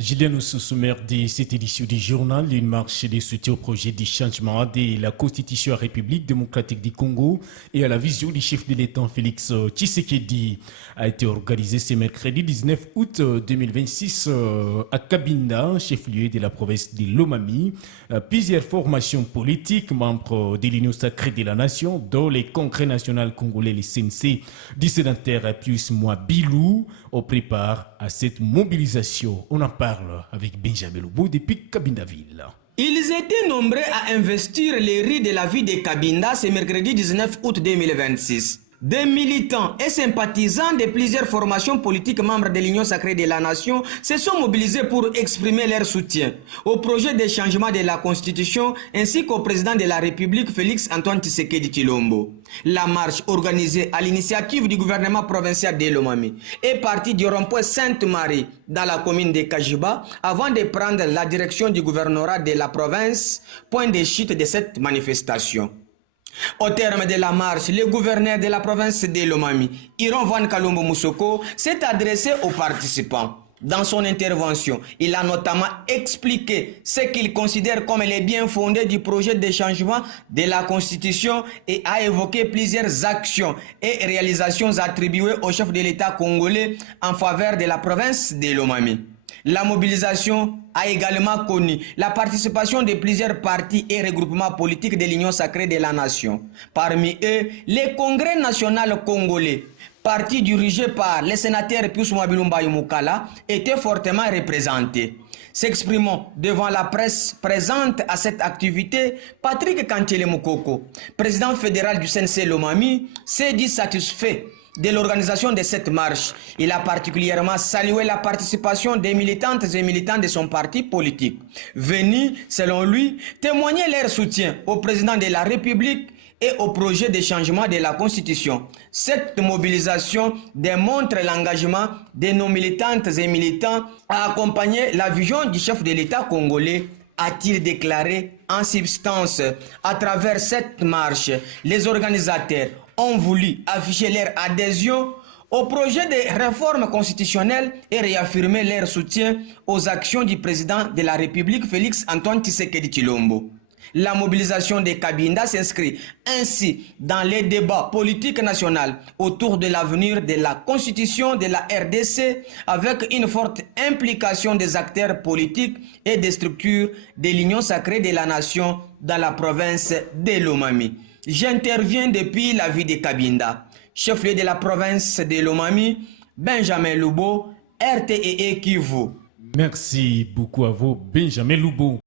Julien nous sommaire de cette édition du journal, une marche de soutien au projet de changement de la Constitution à la République démocratique du Congo et à la vision du chef de l'État Félix Tshisekedi a été organisée ce mercredi 19 août 2026 à Cabinda, chef-lieu de la province de Lomami. Plusieurs formations politiques, membres de l'Union sacrée de la nation, dont le Congrès national congolais, le CNC, du sénateur Pius Mwabilou, on prépare à cette mobilisation. On en parle avec Benjamin Lobo depuis Cabinda-Ville. Ils étaient nombreux à investir les rues de la ville de Cabinda ce mercredi 19 août 2026. Des militants et sympathisants de plusieurs formations politiques membres de l'Union sacrée de la nation se sont mobilisés pour exprimer leur soutien au projet de changement de la Constitution ainsi qu'au président de la République Félix Antoine Tshisekedi Tshilombo. La marche organisée à l'initiative du gouvernement provincial de Lomami est partie du rond-point Sainte-Marie dans la commune de Kajiba avant de prendre la direction du gouvernorat de la province, point de chute de cette manifestation. Au terme de la marche, le gouverneur de la province de Lomami, Iron Van Kalombo Moussoko, s'est adressé aux participants. Dans son intervention, il a notamment expliqué ce qu'il considère comme les biens fondés du projet de changement de la Constitution et a évoqué plusieurs actions et réalisations attribuées au chef de l'État congolais en faveur de la province de Lomami. La mobilisation a également connu la participation de plusieurs partis et regroupements politiques de l'Union sacrée de la nation. Parmi eux, le Congrès national congolais, parti dirigé par le sénateur Pius Mwabilou Mukala, était fortement représenté. S'exprimant devant la presse présente à cette activité, Patrick Kantele Mukoko, président fédéral du CNC Lomami, s'est dit satisfait de l'organisation de cette marche. Il a particulièrement salué la participation des militantes et militants de son parti politique, venus, selon lui, témoigner leur soutien au président de la République et au projet de changement de la Constitution. Cette mobilisation démontre l'engagement de nos militantes et militants à accompagner la vision du chef de l'État congolais, a-t-il déclaré en substance. À travers cette marche, les organisateurs ont voulu afficher leur adhésion au projet de réforme constitutionnelle et réaffirmer leur soutien aux actions du président de la République Félix Antoine Tshisekedi Tshilombo. La mobilisation de Cabinda s'inscrit ainsi dans les débats politiques nationaux autour de l'avenir de la constitution de la RDC avec une forte implication des acteurs politiques et des structures de l'Union sacrée de la nation dans la province de Lomami. J'interviens depuis la ville de Cabinda. Chef-lieu de la province de Lomami, Benjamin Lobo, RTE Kivu. Merci beaucoup à vous, Benjamin Lobo.